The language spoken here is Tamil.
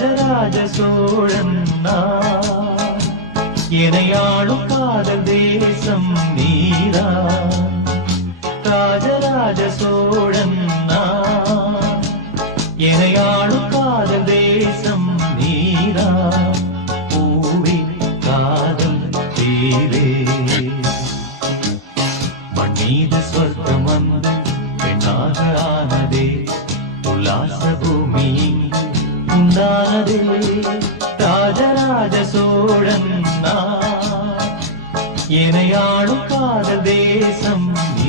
ராஜராஜ சோழன் நான், எனையாளும் காதல் தேசம் நீதான். ராஜராஜ சோழன் நான், எனையாளும் காதல் தேசம் நீதான். பூவே காதல் தேவே, மண்ணீது சொர்க்கம் வந்து பெண்ணாக ஆனதே, உல்லாச பூமி இங்கு உண்டானதே. ராஜராஜ சோழன் நான், எனையாளும் காதல் தேசம்